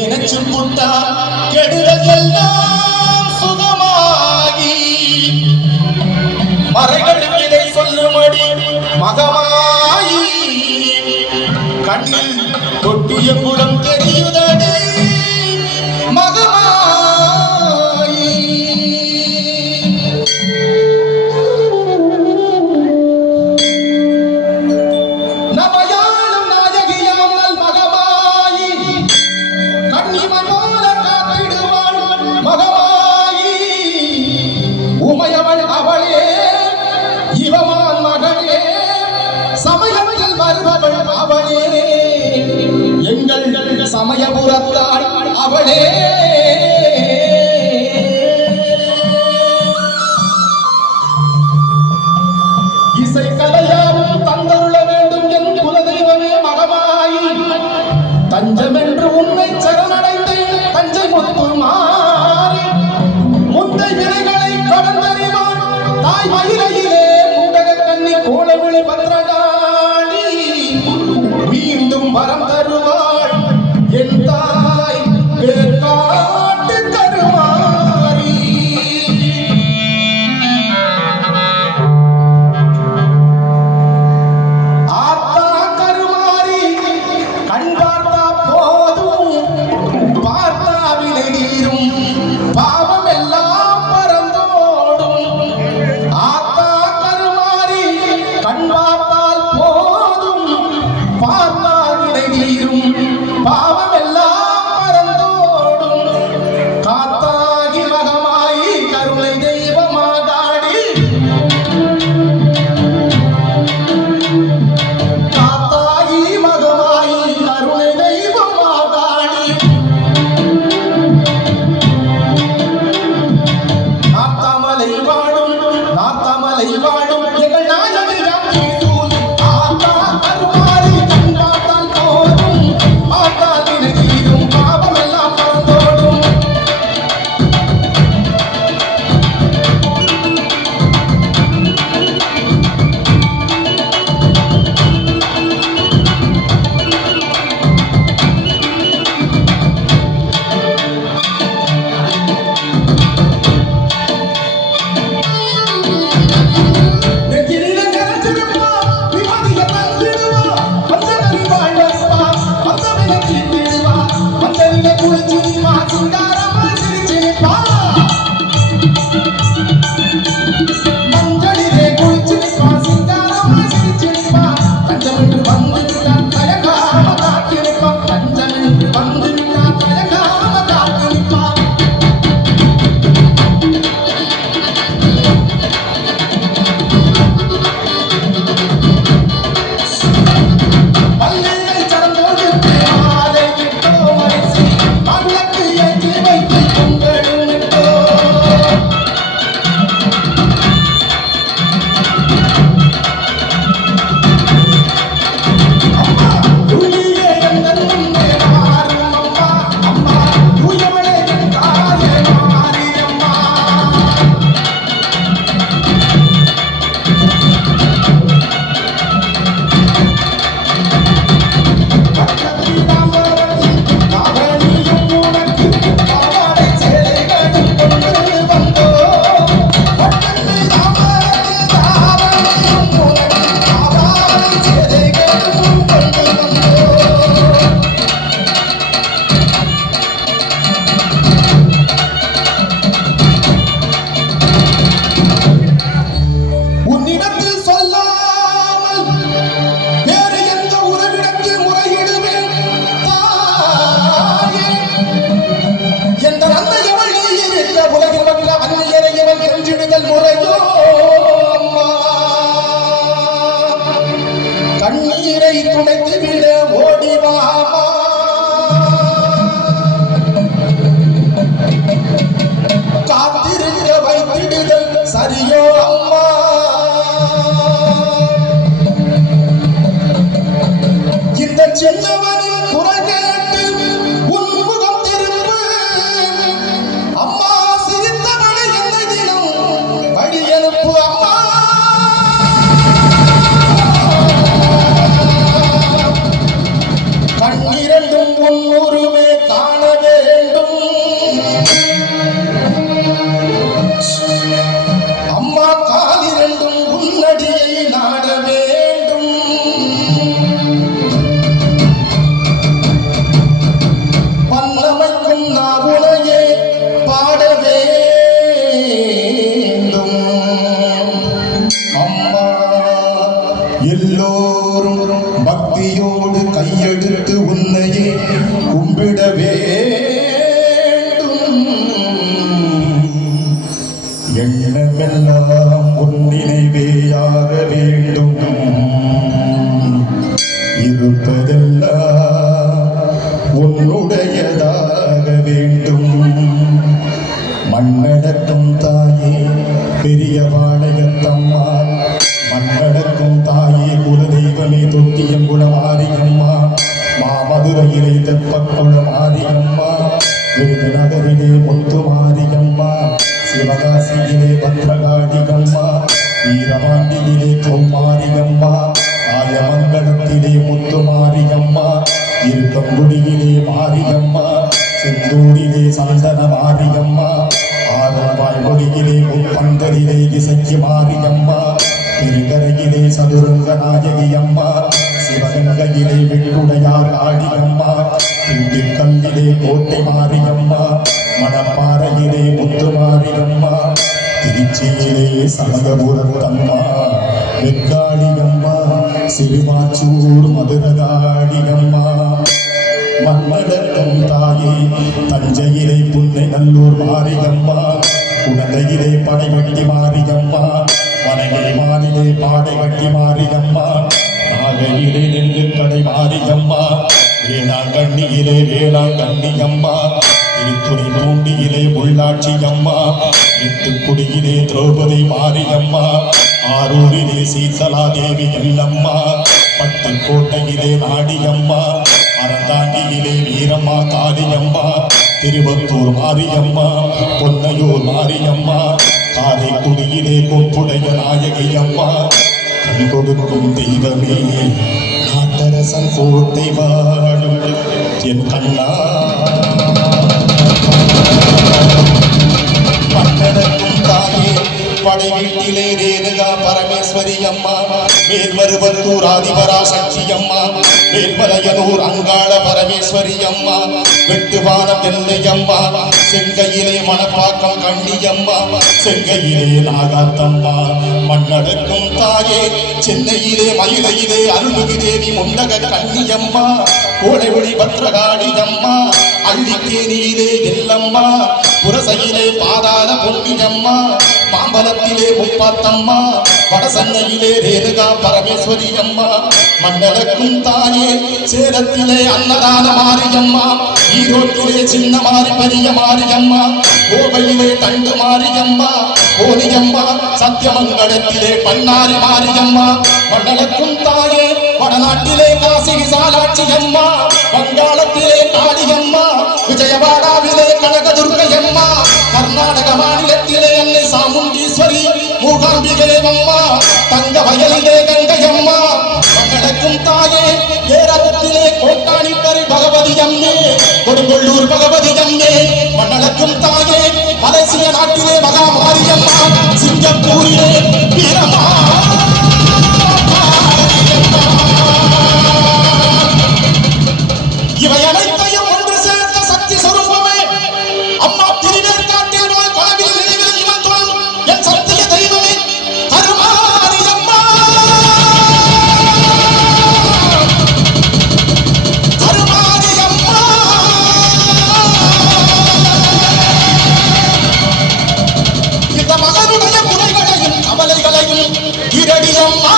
நினைச்சு புட்டா கெடுதல் எல்லாம் சுகமாகி மறைகளுக்கு இதை சொல்லும்படி மகமாயி கண்ணில் தொட்டிய குடம் தெரியுதடி மகமாயி நவயானம் நாயகியாமல் மகமாயி கண்ணிமை போல காத்திடுவாள் மகமாயி உமையவள் அவளே இவமான் மகனே சமயத்தில் வருபவள் அவளே எங்கள் சமயபுரத்தாள் அவளே இசை கலையாவும் தந்தருள வேண்டும் என் குலதெய்வமே மகமாயி தஞ்சமென்று உன்னை சரணடைந்தேன் தஞ்சை முத்து மாறி முந்தை வினைகளை கடந்தறிவான் தாய் மயிலையிலே முண்டக கண்ணி கோலவிழி பத்ரகாளி மீண்டும் வரம் தருவாள் என் தாய் வேர்காட்டு முத்தும் மாரியம்மா ஆயமங்கலத்திலே முத்து மாரியம்மா இருக்கங்குடியிலே மாரியம்மா செந்தூரிலே சந்தன மாரியம்மா ஆரவாய் மொழியிலே முப்பந்தலிலே இசைக்கு மாரியம்மா திருகரையிலே சதுரங்க நாயகி அம்மா சிவகங்கையிலே வெட்டுடையார் ஆடியம்மா திண்டுக்கல்லிலே கோட்டை மாரியம்மா மணப்பாறையிலே முத்து மாரியம்மா திருச்சியிலே சமயபுரத்தம்மா வெக்காளியம்மா சிறுவாச்சூர் மதுரகாளியம்மா மன்னடக்கும் தாயே தஞ்சையிலே புன்னை நல்லூர் மாரியம்மா குழந்தையிலே படைவெட்டி மாரியம்மா வனகிரி மாறிலே பாடைவெட்டி மாரியம்மா நாகையிலே நெல்லு கடை மாரியம்மா வேளாங்கண்ணியிலே வேளாங்கண்ணியம்மா திருத்துறை பூண்டியிலே உள்ளாட்சி அம்மா எட்டுக்குடியிலே திரௌபதி மாரியம்மா ஆரூரிலே சீதலா தேவி எல்லம்மா பட்டுக்கோட்டையிலே நாடியம்மா அறந்தாங்கியிலே வீரம்மா காளியம்மா திருவத்தூர் மாரியம்மா பொன்னையூர் மாரியம்மா காரைக்குடியிலே கொப்புடைய நாயகி அம்மா கண் கொடுக்கும் தெய்வமே நாட்டரசன் கோட்டை வாழும் என் கண்ணா பட்டடக்கும் தாயே படை வீட்டிலே ரேணுகா பரமேஸ்வரி அம்மா மேல்மருவத்தூர் ஆதிபராசக்தி அம்மா மேல்மலையனூர் அங்காள பரமேஸ்வரி அம்மா வெட்டுவானம் எல்லை அம்மா செங்கையிலே மணப்பாக்கம் கண்ணியம்மா செங்கையிலே நாகாத்தம்மா மண்ணடக்கும் தாயே சென்னையிலே மயிலையிலே அருள்மிகு தேவி முண்டக கண்ணியம்மா கோடைவெளி பத்ரகாளி அம்மா அள்ளிக்கேணியிலே எல்லம்மா புரசையிலே பாதாள பொன்னியம்மா மாம்பலத்திலே முப்பாத்தம்மா வடசன்னையிலே ரேணுகா பரமேஸ்வரி அம்மா மண்டலக்கும் தாயே சேலத்திலே அன்னதான மாரியம்மா ஈரோட்டிலே சின்ன மாறி பெரிய மாரியம்மா கோவையிலே தண்டு மாரியம்மா கோலியம்மா சத்தியமங்கலத்திலே பண்ணாரி மாரியம்மா மண்டலக்கும் தாயே வடநாட்டிலே காசி விசாலாட்சி அம்மா வங்காளத்திலே காளியம்மா விஜயவாடாவிலே கனகதுர்க்கையம்மா கர்நாடக மாநிலத்திலே அன்னை சாமுண்டீஸ்வரி மூகாம்பிகை அம்மா தங்க வயலிலே கங்கையம்மா மங்களக்கும் தாயே கேரளத்திலே கோட்டானிக்கரை பகவதி அம்மே கொடுங்கொள்ளூர் பகவதி அம்மே மண்டலக்கும் தாயே மலேசிய நாட்டிலே மகா மாரியம்மா சிங்கப்பூரிலே வீரமா இவை அனைத்தையும் ஒன்று சேர்ந்த சக்தி சொரூபமே அம்மா திருவேற்காட்டில் கனவில் நினைவில் இவன் தோல் என் சத்திய தெய்வமே கருமாரி அம்மா கருமாரி அம்மா இந்த மகனுடைய குறைகளையும் கவலைகளையும் இரடி அம்மா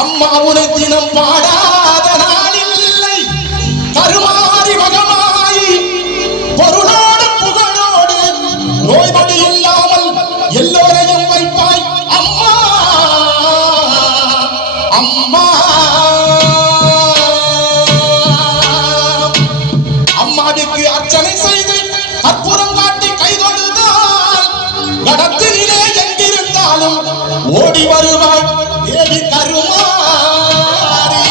அம்மாவுனை தினம் பாடாத நாளில்லை கருமாரி மகமாய் பொருளோடு புகழோடு நோய்படி இல்லாமல் எல்லோரையும் வைப்பாய் அம்மா அம்மா அம்மாவுக்கு அர்ச்சனை செய்து அற்புதம் காட்டி கைதொழுதால் கடத்திலே எங்கிருந்தாலும் ஓடி வருவாள் தேவி கருமாரி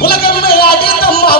உலகமே அடித்தம்மா